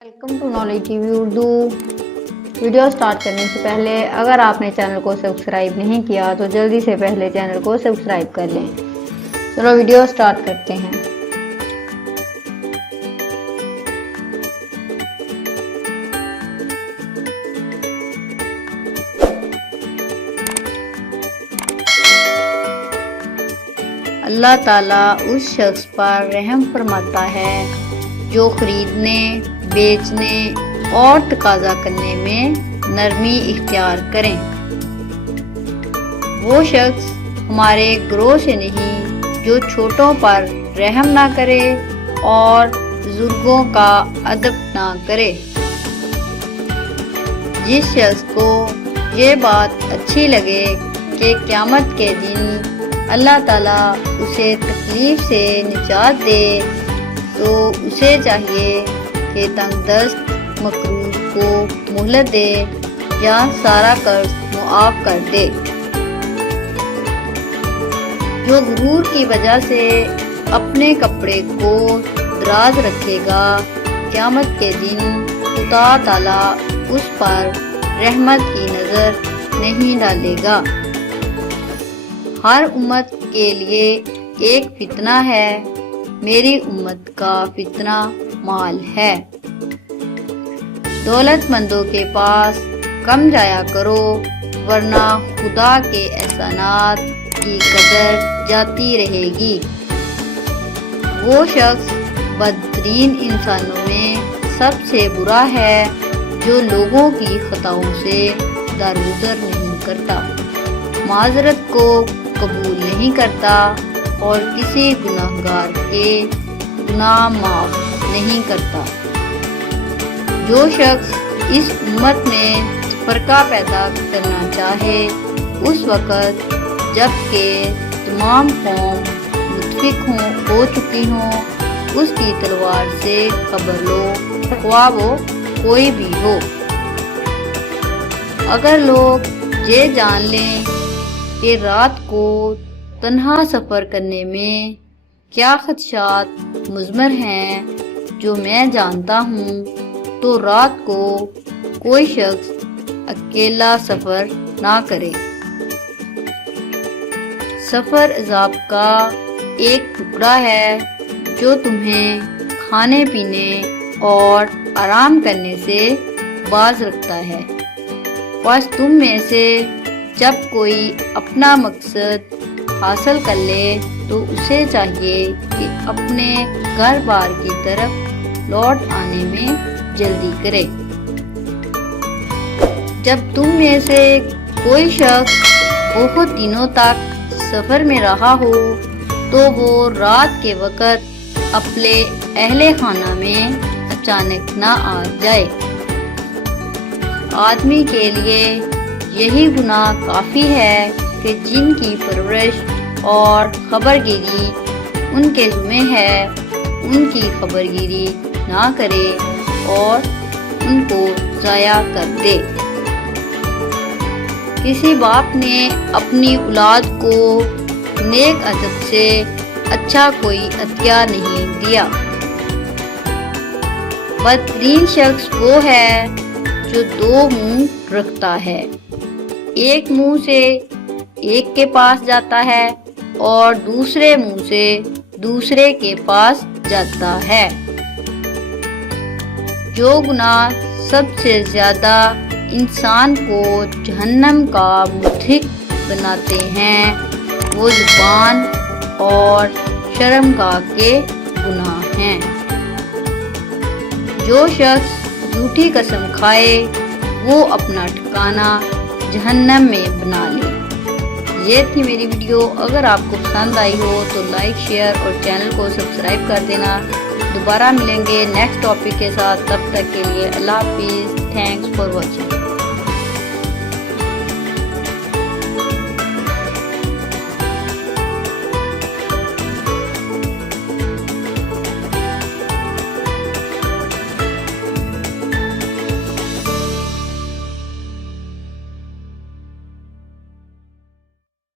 Welcome to knowledge TV Urdu. Video start करने से पहले अगर आपने चैनल को सब्सक्राइब नहीं किया तो जल्दी से पहले चैनल को सब्सक्राइब कर लें। चलो वीडियो स्टार्ट करते हैं। अल्लाह ताला उस शख्स पर रहम फरमाता है जो खरीदने, बेचने और तकाजा करने में नरमी इख्तियार करें। वो शख्स हमारे ग्रोह से नहीं जो छोटों पर रहम ना करे और बुजुर्गों का अदब ना करे। जिस शख्स को ये बात अच्छी लगे कि क़यामत के दिन अल्लाह ताला उसे तकलीफ से निजात दे तो उसे चाहिए कि तंगदस्त मकरूर को मोहलत दे या सारा कर्ज मुआफ कर दे। जो गुरूर की वजह से अपने कपड़े को दराज रखेगा, क़यामत के दिन खुदा ताला उस पर रहमत की नज़र नहीं डालेगा। हर उम्मत के लिए एक फितना है, मेरी उम्मत का फितना माल है। दौलतमंदों के पास कम जाया करो वरना खुदा के एहसानात की कदर जाती रहेगी। वो शख्स बदतरीन इंसानों में सबसे बुरा है जो लोगों की खताओं से दरगुजर नहीं करता, माजरत को कबूल नहीं करता और किसी गुनाहगार के गुनाह माफ नहीं करता। जो शख्स इस उम्मत में फर्का पैदा करना चाहे उस वक़्त जबकि तमाम कौम मुत्फिक हो चुकी हों उसकी तलवार से खबर लो, ख्वाह वो कोई भी हो। अगर लोग ये जान लें कि रात को तन्हा सफ़र करने में क्या खदशात मुज़मर हैं जो मैं जानता हूँ, तो रात को कोई शख्स अकेला सफ़र ना करे। सफ़र अज़ाब का एक टुकड़ा है जो तुम्हें खाने पीने और आराम करने से बाज रखता है। बस तुम में से जब कोई अपना मकसद हासिल कर ले तो उसे चाहिए कि अपने घर बार की तरफ लौट आने में जल्दी करे। जब तुम में से कोई शख्स बहुत दिनों तक सफ़र में रहा हो तो वो रात के वक़्त अपने अहले खाना में अचानक ना आ जाए। आदमी के लिए यही गुनाह काफ़ी है कि जिनकी परवरिश और खबरगिरी उनके ज़िम्मे है, उनकी खबरगिरी ना करे और उनको ज़ाया कर दे। किसी बाप ने अपनी औलाद को नेक अदब से अच्छा कोई अतिया नहीं दिया। बदतरीन शख्स वो है जो दो मुंह रखता है, एक मुंह से एक के पास जाता है और दूसरे मुंह से दूसरे के पास जाता है। जो गुनाह सबसे ज्यादा इंसान को जहन्नम का मुद्रिक बनाते हैं वो जुबान और शर्मगाह के गुनाह हैं। जो शख्स झूठी कसम खाए वो अपना ठिकाना जहन्नम में बना ले। ये थी मेरी वीडियो। अगर आपको पसंद आई हो तो लाइक, शेयर और चैनल को सब्सक्राइब कर देना। दोबारा मिलेंगे नेक्स्ट टॉपिक के साथ, तब तक के लिए अल्लाह हाफिज़। Thanks for watching.